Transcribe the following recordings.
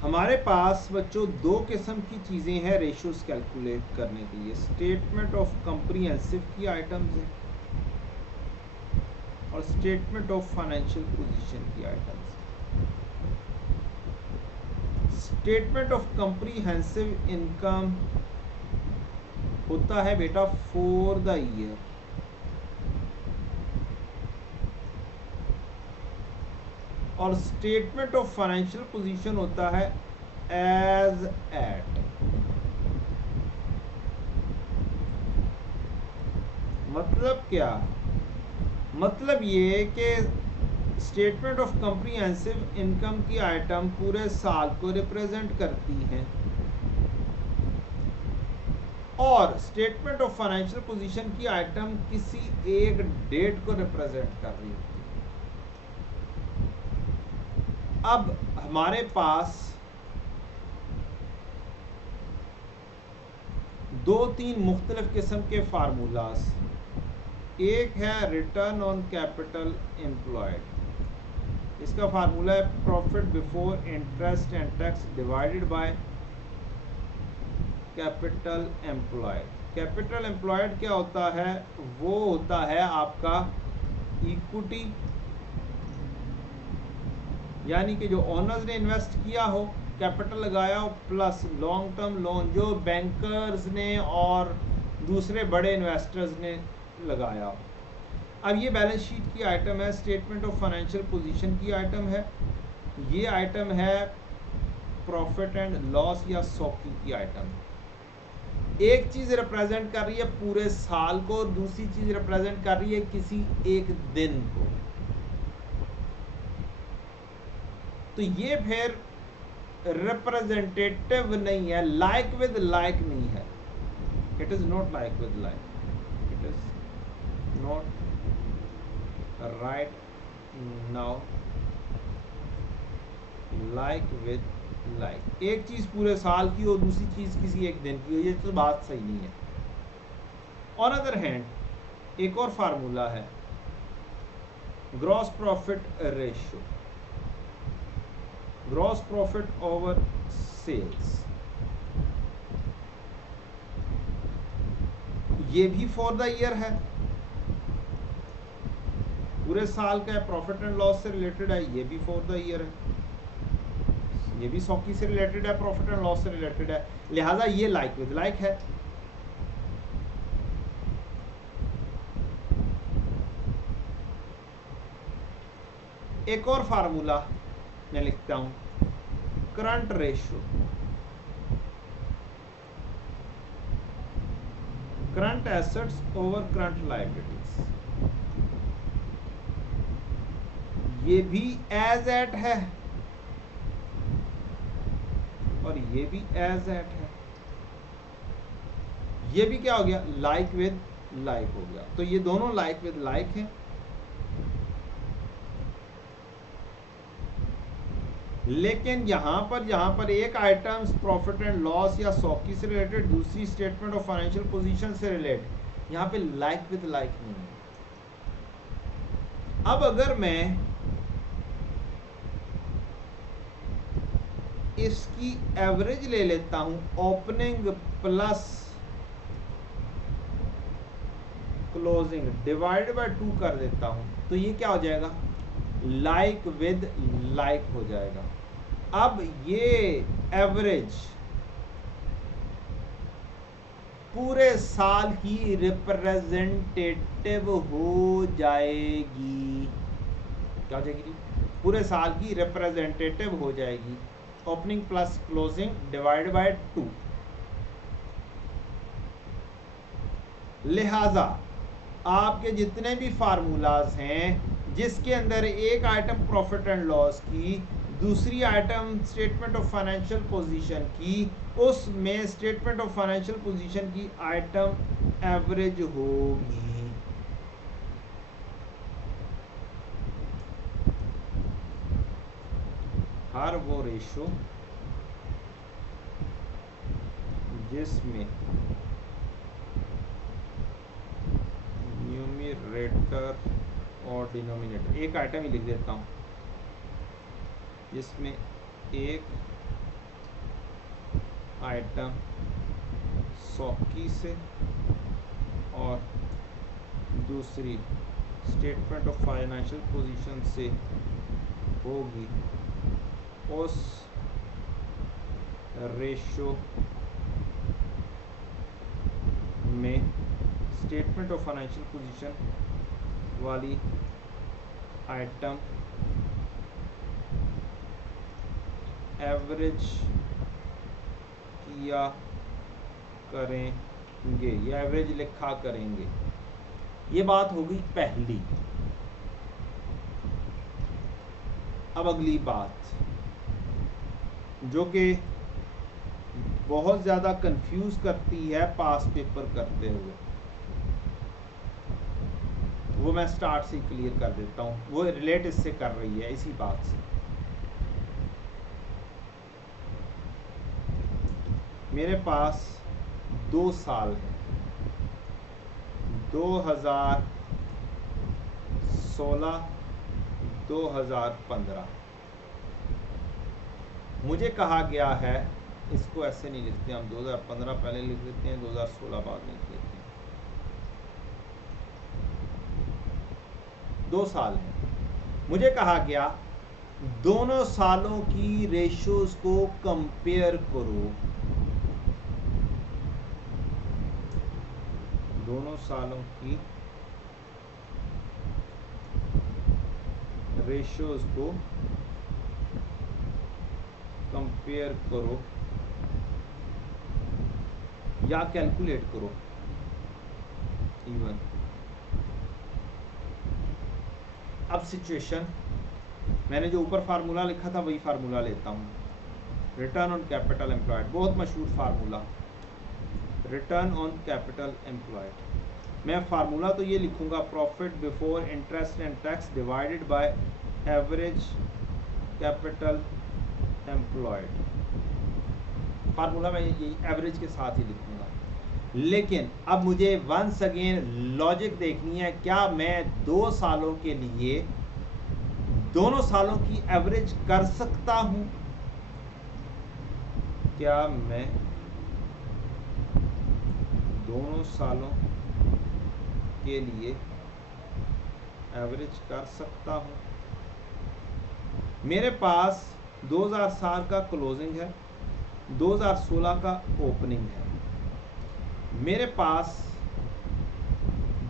हमारे पास बच्चों दो किस्म की चीज़ें हैं रेशियोज कैलकुलेट करने के लिए, स्टेटमेंट ऑफ कंप्रीहेंसिव की आइटम्स हैं और स्टेटमेंट ऑफ फाइनेंशियल पोजीशन की items. Statement of comprehensive income होता है बेटा फॉर द ईयर, और स्टेटमेंट ऑफ फाइनेंशियल पोजीशन होता है एज एट। मतलब क्या? मतलब ये कि स्टेटमेंट ऑफ कंप्रीहेंसिव इनकम की आइटम पूरे साल को रिप्रेजेंट करती हैं और स्टेटमेंट ऑफ फाइनेंशियल पोजीशन की आइटम किसी एक डेट को रिप्रेजेंट कर रही होती है। अब हमारे पास दो तीन मुख्तलिफ किस्म के फार्मूलाज, एक है रिटर्न ऑन कैपिटल एम्प्लॉयड, इसका फार्मूला है profit before interest and tax divided by capital employed. Capital employed क्या होता है? वो होता है आपका इक्विटी, यानी कि जो ओनर्स ने इन्वेस्ट किया हो, कैपिटल लगाया हो, प्लस लॉन्ग टर्म लोन जो बैंकर्स ने और दूसरे बड़े इन्वेस्टर्स ने लगाया हो। अब ये बैलेंस शीट की आइटम है, स्टेटमेंट ऑफ फाइनेंशियल पोजीशन की आइटम है, ये आइटम है प्रॉफिट एंड लॉस या सौकी की आइटम। एक चीज़ रिप्रेजेंट कर रही है पूरे साल को और दूसरी चीज़ रिप्रेजेंट कर रही है किसी एक दिन को। तो ये फिर रिप्रेजेंटेटिव नहीं है, लाइक विद लाइक नहीं है। It is not like with like, it is not right now like with like. एक चीज पूरे साल की और दूसरी चीज किसी एक दिन की हो, ये तो बात सही नहीं है। ऑन अदर हैंड एक और फार्मूला है gross profit ratio, gross profit over sales. ये भी फॉर द ईयर है, पूरे साल का है, प्रॉफिट एंड लॉस से रिलेटेड है, ये भी फॉर द ईयर है, ये भी सौकी से रिलेटेड है, प्रॉफिट एंड लॉस से रिलेटेड है, लिहाजा ये लाइक विद लाइक है। एक और फार्मूला मैं लिखता हूं, current ratio, current assets over current liabilities. ये भी एज एट है और ये भी एज एट है। ये भी क्या हो गया? लाइक विद लाइक हो गया। तो ये दोनों लाइक विद लाइक हैं। लेकिन जहां पर एक आइटम्स प्रॉफिट एंड लॉस या सौकी से रिलेटेड, दूसरी स्टेटमेंट ऑफ फाइनेंशियल पोजीशन से रिलेटेड, यहां पे लाइक विद लाइक नहीं है। अब अगर मैं इसकी एवरेज ले लेता हूं, opening plus closing divide by 2 कर देता हूं, तो ये क्या हो जाएगा? लाइक विद लाइक हो जाएगा। अब ये एवरेज पूरे साल की रिप्रेजेंटेटिव हो जाएगी। क्या हो जाएगी? पूरे साल की रिप्रेजेंटेटिव हो जाएगी। Opening plus closing divide by 2। लिहाजा आपके जितने भी फार्मूलाज हैं जिसके अंदर एक आइटम प्रॉफिट एंड लॉस की, दूसरी item statement of financial position की, उसमें स्टेटमेंट ऑफ फाइनेंशियल पोजीशन की आइटम एवरेज होगी। हर वो रेशो जिसमें न्यूमरेटर और डिनोमिनेटर, एक आइटम ही लिख देता हूं जिसमें एक आइटम सौकी से और दूसरी स्टेटमेंट ऑफ फाइनेंशियल पोजीशन से होगी, उस रेशो में स्टेटमेंट ऑफ फाइनेंशियल पोजीशन वाली आइटम एवरेज किया करेंगे या एवरेज लिखा करेंगे। ये बात होगी पहली। अब अगली बात जो कि बहुत ज़्यादा कंफ्यूज करती है पास पेपर करते हुए, वो मैं स्टार्ट से क्लियर कर देता हूँ। वो रिलेट इससे कर रही है, इसी बात से। मेरे पास 2 साल है, 2016 2015। मुझे कहा गया है, इसको ऐसे नहीं लिखते हम, 2015 पहले लिख लेते हैं, 2016 बाद में लिख लेते हैं। 2 साल है। मुझे कहा गया दोनों सालों की रेशियोज को कंपेयर करो, दोनों सालों की रेशियोज को कंपेयर करो या कैलकुलेट करो इवन। अब सिचुएशन, मैंने जो ऊपर फार्मूला लिखा था वही फार्मूला लेता हूँ। रिटर्न ऑन कैपिटल एम्प्लॉयड, बहुत मशहूर formula, return on capital employed. मैं फार्मूला तो ये लिखूंगा, profit before interest and tax divided by average capital employed. Formula मैं ये एवरेज के साथ ही लिखूंगा। लेकिन अब मुझे वंस अगेन लॉजिक देखनी है, क्या मैं 2 सालों के लिए दोनों सालों की एवरेज कर सकता हूं? क्या मैं दोनों सालों के लिए एवरेज कर सकता हूं? मेरे पास 2007 का क्लोजिंग है, 2016 का ओपनिंग है। मेरे पास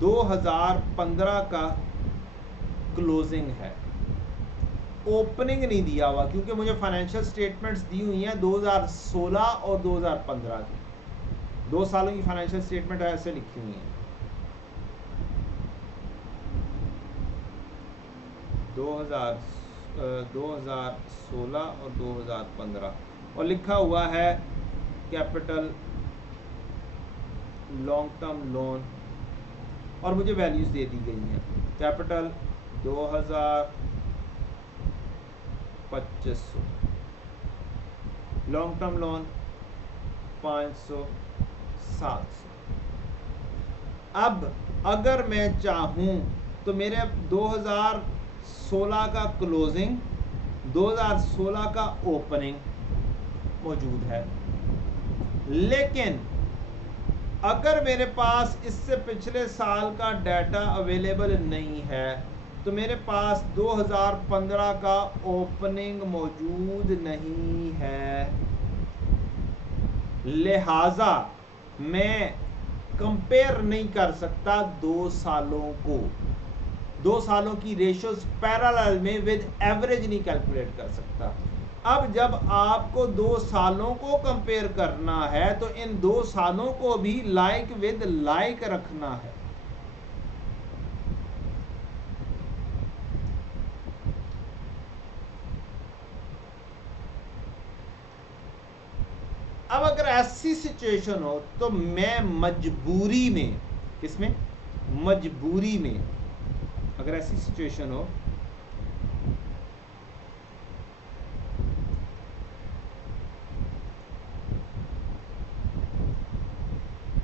2015 का क्लोजिंग है, ओपनिंग नहीं दिया हुआ, क्योंकि मुझे फाइनेंशियल स्टेटमेंट्स दी हुई हैं 2016 और 2015 की। 2 सालों की फाइनेंशियल स्टेटमेंट ऐसे लिखी हुई हैं, 2016 और 2015, और लिखा हुआ है कैपिटल लॉन्ग टर्म लोन, और मुझे वैल्यूज दे दी गई हैं। Capital 2500, long term loan 500, 700। अब अगर मैं चाहूं तो मेरे 2016 का क्लोजिंग, 2016 का ओपनिंग मौजूद है। लेकिन अगर मेरे पास इससे पिछले साल का डाटा अवेलेबल नहीं है तो मेरे पास 2015 का ओपनिंग मौजूद नहीं है, लिहाजा मैं कंपेयर नहीं कर सकता 2 सालों को। 2 सालों की रेशियोज पैरेलल में विद एवरेज नहीं कैलकुलेट कर सकता। अब जब आपको 2 सालों को कंपेयर करना है तो इन 2 सालों को भी लाइक विद लाइक रखना है। अब अगर ऐसी सिचुएशन हो तो मैं मजबूरी में, किसमें? मजबूरी में, अगर ऐसी सिचुएशन हो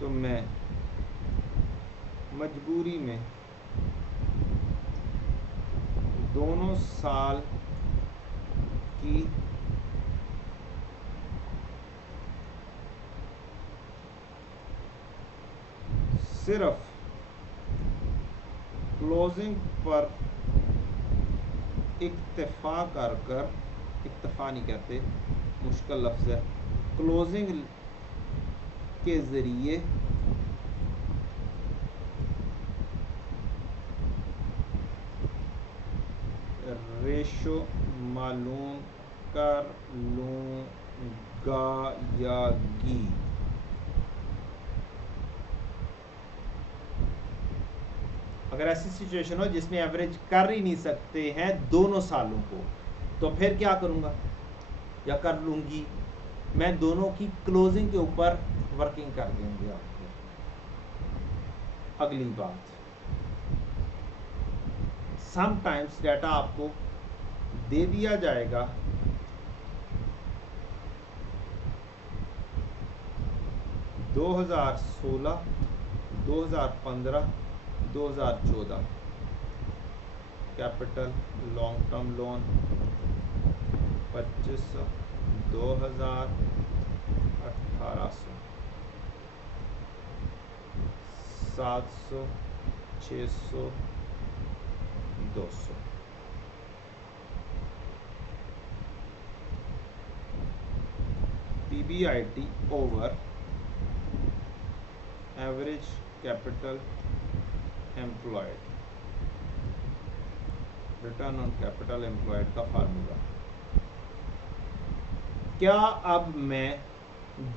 तो मैं मजबूरी में दोनों साल की सिर्फ क्लोजिंग पर इक्तफा कर इक्तफा नहीं कहते, मुश्किल लफ्ज़ है, क्लोजिंग के ज़रिए रेशो मालूम कर लूँगा या गी। अगर ऐसी सिचुएशन हो जिसमें एवरेज कर ही नहीं सकते हैं दोनों सालों को, तो फिर क्या करूँगा या कर लूँगी, मैं दोनों की क्लोजिंग के ऊपर वर्किंग कर देंगे आपको। अगली बात, समटाइम्स डाटा आपको दे दिया जाएगा 2016, 2015, 2014 capital long term loan 2500, 2000, 1800, 700, 600, 200। PBIT over average capital employed, return on capital employed का फार्मूला। क्या अब मैं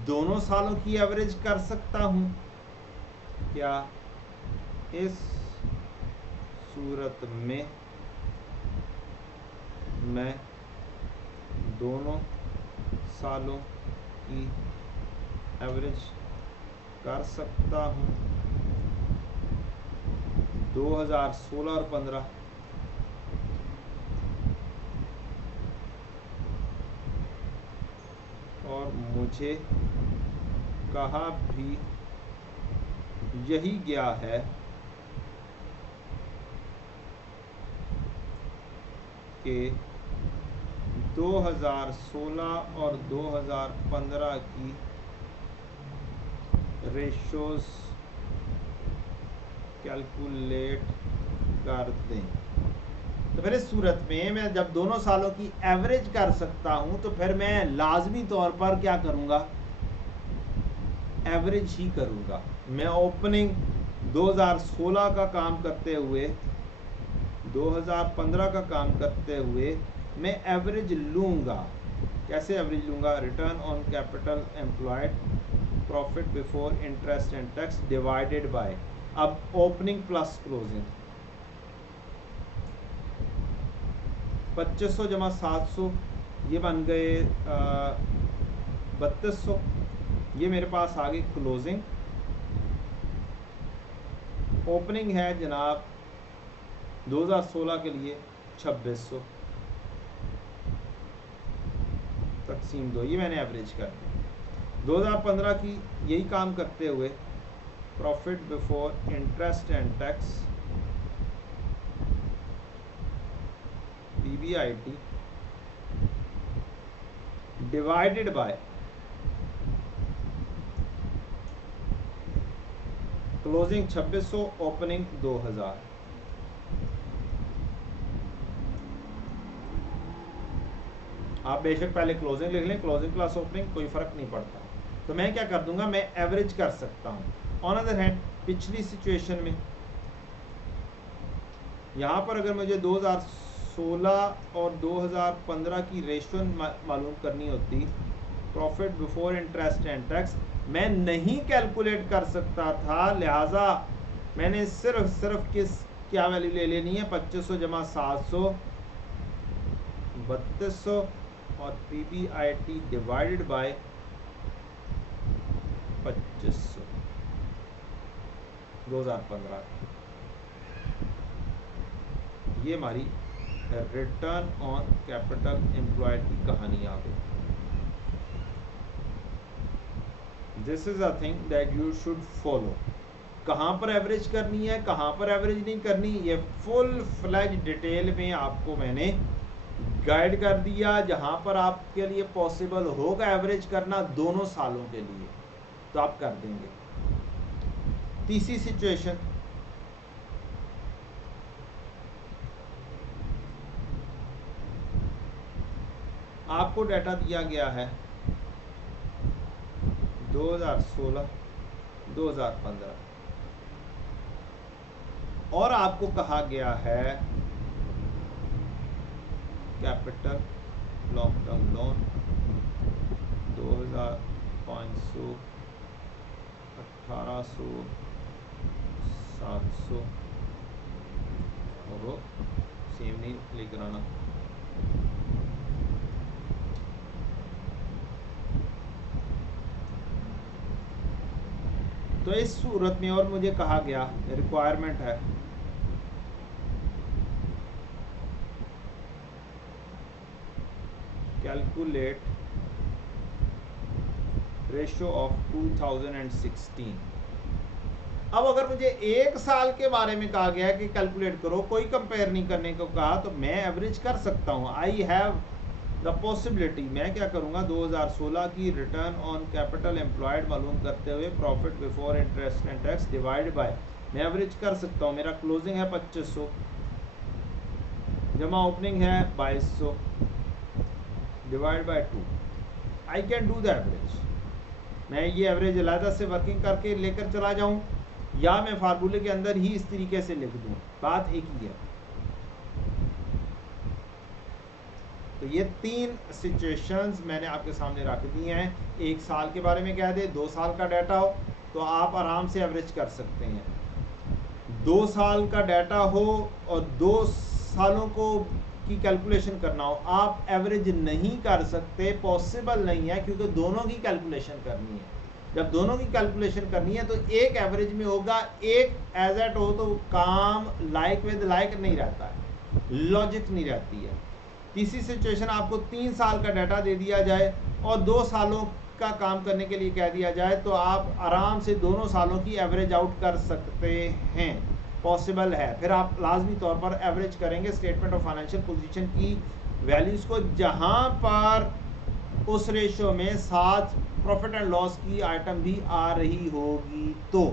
दोनों सालों की एवरेज कर सकता हूं? क्या इस सूरत में मैं दोनों सालों की एवरेज कर सकता हूं? 2016 और 15 और मुझे कहा भी यही गया है कि 2016 और 2015 की रेशोज़ कैलकुलेट कर दें। तो फिर इस सूरत में मैं जब दोनों सालों की एवरेज कर सकता हूं तो फिर मैं लाजमी तौर पर क्या करूंगा, एवरेज ही करूंगा। मैं ओपनिंग 2016 का काम करते हुए 2015 का काम करते हुए मैं एवरेज लूँगा। कैसे एवरेज लूँगा? Return on capital employed, profit before interest and tax divided by, अब ओपनिंग प्लस क्लोजिंग, 2500 जमा 700 ये बन गए 3200, ये मेरे पास आ गई क्लोजिंग। ओपनिंग है जनाब 2016 के लिए 2600 तकसीम 2, ये मैंने एवरेज कर दी। 2015 की यही काम करते हुए profit before interest and tax PBIT divided by closing 2600, opening 2000। आप बेशक पहले क्लोजिंग लिख लें, क्लोजिंग प्लस ओपनिंग कोई फ़र्क नहीं पड़ता। तो मैं क्या कर दूंगा, मैं एवरेज कर सकता हूँ। ऑन अदर हैंड पिछली सिचुएशन में यहाँ पर अगर मुझे 2016 और 2015 की रेशो मालूम करनी होती, profit before interest and tax, मैं नहीं कैलकुलेट कर सकता था, लिहाजा मैंने सिर्फ क्या वैल्यू ले लेनी है, 2500 जमा 700 3200 और PBIT डिवाइडेड बाय 2500 2015। ये हमारी रिटर्न ऑन कैपिटल एम्प्लॉयड की कहानी आ गई। This is a thing that you should follow. कहाँ पर एवरेज करनी है, कहाँ पर एवरेज नहीं करनी, ये फुल फ्लैज डिटेल में आपको मैंने गाइड कर दिया। जहाँ पर आपके लिए पॉसिबल होगा एवरेज करना दोनों सालों के लिए तो आप कर देंगे। तीसरी सिचुएशन, आपको डाटा दिया गया है 2016, 2015 और आपको कहा गया है कैपिटल लॉन्ग टर्म लोन 2500, 1800, 700 और सेम नहीं लेकर आना, तो इस सूरत में और मुझे कहा गया रिक्वायरमेंट है कैलकुलेट रेशियो ऑफ 2016। अब अगर मुझे एक साल के बारे में कहा गया है कि कैलकुलेट करो, कोई कंपेयर नहीं करने को कहा, तो मैं एवरेज कर सकता हूं। आई हैव द पॉसिबिलिटी, मैं क्या करूंगा 2016 की रिटर्न ऑन कैपिटल एम्प्लॉयड मालूम करते हुए profit before interest and tax divide by, मैं एवरेज कर सकता हूं। मेरा क्लोजिंग है 2500, जमा ओपनिंग है 2200 divide by 2, I can do the average. मैं ये एवरेज अलहदा से वर्किंग करके लेकर चला जाऊं या मैं फार्मूले के अंदर ही इस तरीके से लिख दूं, बात एक ही है। तो ये 3 सिचुएशंस मैंने आपके सामने रख दी हैं। एक साल के बारे में कह दे, 2 साल का डाटा हो तो आप आराम से एवरेज कर सकते हैं। 2 साल का डाटा हो और 2 सालों को की कैलकुलेशन करना हो, आप एवरेज नहीं कर सकते, पॉसिबल नहीं है, क्योंकि दोनों की कैलकुलेशन करनी है। जब दोनों की कैलकुलेशन करनी है तो एक एवरेज में होगा, एक एज एट हो, तो काम लाइक विद लाइक नहीं रहता है, लॉजिक नहीं रहती है। तीसरी सिचुएशन, आपको 3 साल का डाटा दे दिया जाए और 2 सालों का काम करने के लिए कह दिया जाए, तो आप आराम से दोनों सालों की एवरेज आउट कर सकते हैं, पॉसिबल है। फिर आप लाजमी तौर पर एवरेज करेंगे स्टेटमेंट ऑफ फाइनेंशियल पोजीशन की वैल्यूज़ को, जहां पर उस रेशो में साथ प्रॉफिट एंड लॉस की आइटम भी आ रही होगी। तो